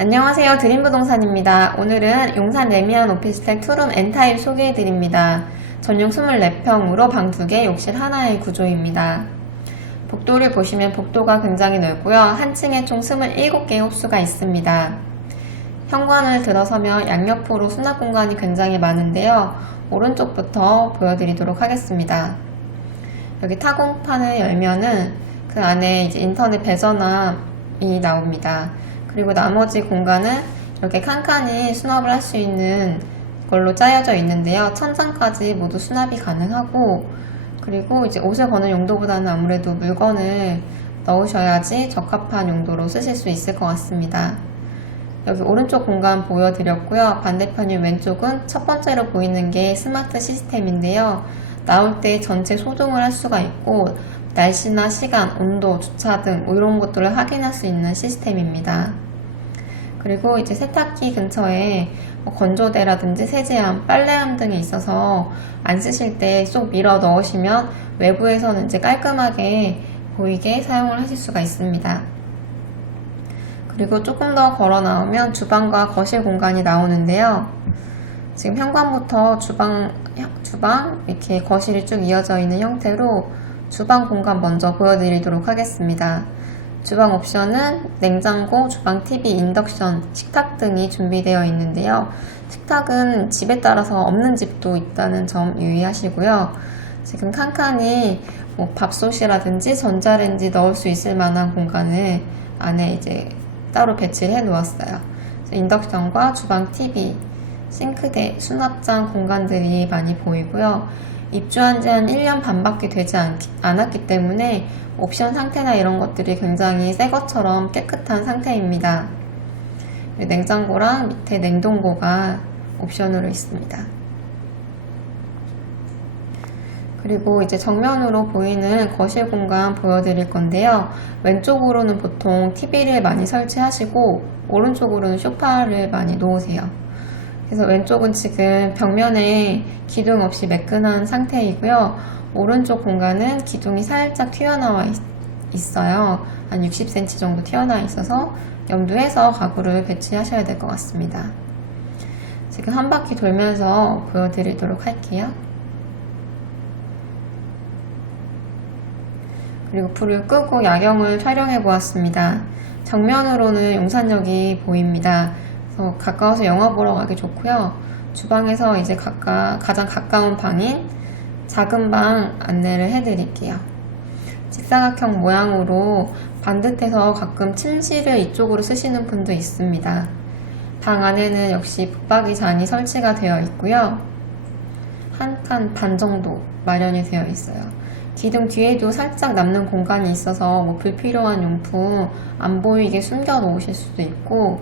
안녕하세요. 드림부동산입니다. 오늘은 용산 레미안 오피스텔 투룸 엔타일 소개해드립니다. 전용 24평으로 방 2개, 욕실 하나의 구조입니다. 복도를 보시면 복도가 굉장히 넓고요. 한 층에 총 27개의 홉수가 있습니다. 현관을 들어서면 양옆으로 수납 공간이 굉장히 많은데요. 오른쪽부터 보여드리도록 하겠습니다. 여기 타공판을 열면은 그 안에 이제 인터넷 배전함이 나옵니다. 그리고 나머지 공간은 이렇게 칸칸이 수납을 할 수 있는 걸로 짜여져 있는데요. 천장까지 모두 수납이 가능하고 그리고 이제 옷을 거는 용도보다는 아무래도 물건을 넣으셔야지 적합한 용도로 쓰실 수 있을 것 같습니다. 여기 오른쪽 공간 보여드렸고요. 반대편인 왼쪽은 첫 번째로 보이는 게 스마트 시스템인데요. 나올 때 전체 소등을 할 수가 있고 날씨나 시간, 온도, 주차 등뭐 이런 것들을 확인할 수 있는 시스템입니다. 그리고 이제 세탁기 근처에 뭐 건조대라든지 세제함, 빨래함 등이 있어서 안 쓰실 때 쏙 밀어 넣으시면 외부에서는 이제 깔끔하게 보이게 사용을 하실 수가 있습니다. 그리고 조금 더 걸어 나오면 주방과 거실 공간이 나오는데요. 지금 현관부터 주방, 주방, 이렇게 거실이 쭉 이어져 있는 형태로 주방 공간 먼저 보여드리도록 하겠습니다. 주방 옵션은 냉장고, 주방 TV, 인덕션, 식탁 등이 준비되어 있는데요. 식탁은 집에 따라서 없는 집도 있다는 점 유의하시고요. 지금 칸칸이 뭐 밥솥이라든지 전자레인지 넣을 수 있을 만한 공간을 안에 이제 따로 배치를 해 놓았어요. 인덕션과 주방 TV, 싱크대, 수납장 공간들이 많이 보이고요. 입주한 지 한 1년 반밖에 되지 않, 않았기 때문에 옵션 상태나 이런 것들이 굉장히 새 것처럼 깨끗한 상태입니다. 냉장고랑 밑에 냉동고가 옵션으로 있습니다. 그리고 이제 정면으로 보이는 거실 공간 보여드릴 건데요. 왼쪽으로는 보통 TV를 많이 설치하시고 오른쪽으로는 소파를 많이 놓으세요. 그래서 왼쪽은 지금 벽면에 기둥 없이 매끈한 상태이고요. 오른쪽 공간은 기둥이 살짝 튀어나와 있, 있어요. 한 60cm 정도 튀어나와 있어서 염두해서 가구를 배치하셔야 될 것 같습니다. 지금 한 바퀴 돌면서 보여드리도록 할게요. 그리고 불을 끄고 야경을 촬영해 보았습니다. 정면으로는 용산역이 보입니다. 그래서 가까워서 영화 보러 가기 좋고요. 주방에서 이제 가까, 가장 가까운 방인 작은 방 안내를 해드릴게요. 직사각형 모양으로 반듯해서 가끔 침실을 이쪽으로 쓰시는 분도 있습니다. 방 안에는 역시 붙박이장이 설치가 되어 있고요. 한 칸 반 정도 마련이 되어 있어요. 기둥 뒤에도 살짝 남는 공간이 있어서 뭐 불필요한 용품 안 보이게 숨겨 놓으실 수도 있고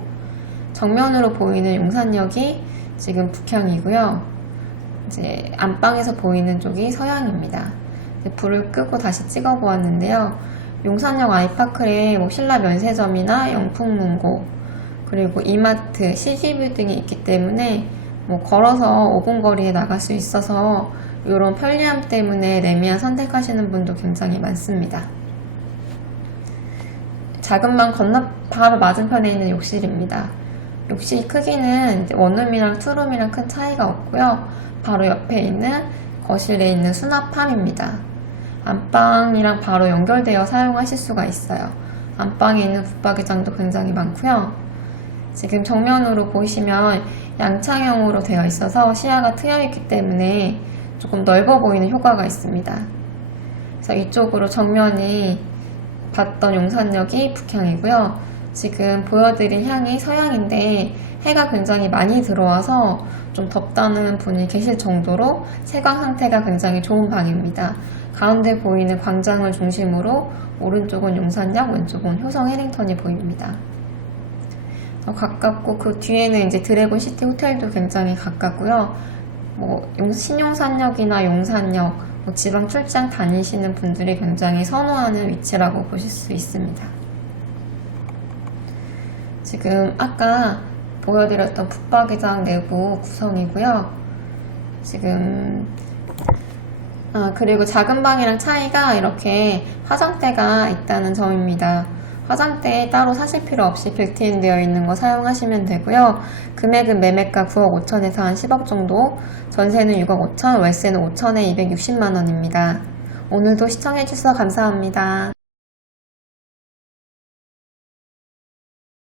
정면으로 보이는 용산역이 지금 북향이고요. 이제 안방에서 보이는 쪽이 서양입니다. 불을 끄고 다시 찍어 보았는데요. 용산역 아이파크에 뭐 신라 면세점이나 영풍문고 그리고 이마트, CGV 등이 있기 때문에 뭐 걸어서 5분 거리에 나갈 수 있어서 이런 편리함 때문에 레미안 선택하시는 분도 굉장히 많습니다. 작은 방 건너 바로 맞은편에 있는 욕실입니다. 욕실 크기는 원룸이랑 투룸이랑 큰 차이가 없고요. 바로 옆에 있는 거실에 있는 수납함입니다. 안방이랑 바로 연결되어 사용하실 수가 있어요. 안방에 있는 붙박이장도 굉장히 많고요. 지금 정면으로 보시면 양창형으로 되어 있어서 시야가 트여 있기 때문에 조금 넓어 보이는 효과가 있습니다. 그래서 이쪽으로 정면이 봤던 용산역이 북향이고요. 지금 보여드린 향이 서양인데 해가 굉장히 많이 들어와서 좀 덥다는 분이 계실 정도로 채광 상태가 굉장히 좋은 방입니다. 가운데 보이는 광장을 중심으로 오른쪽은 용산역, 왼쪽은 효성 해링턴이 보입니다. 더 가깝고 그 뒤에는 이제 드래곤 시티 호텔도 굉장히 가깝고요. 뭐 신용산역이나 용산역, 뭐 지방 출장 다니시는 분들이 굉장히 선호하는 위치라고 보실 수 있습니다. 지금 아까 보여드렸던 붙박이장 내부 구성이고요. 지금 아 그리고 작은 방이랑 차이가 이렇게 화장대가 있다는 점입니다. 화장대 따로 사실 필요 없이 빌트인 되어 있는 거 사용하시면 되고요. 금액은 매매가 9억 5천에서 한 10억 정도, 전세는 6억 5천, 월세는 5천에 260만 원입니다. 오늘도 시청해주셔서 감사합니다.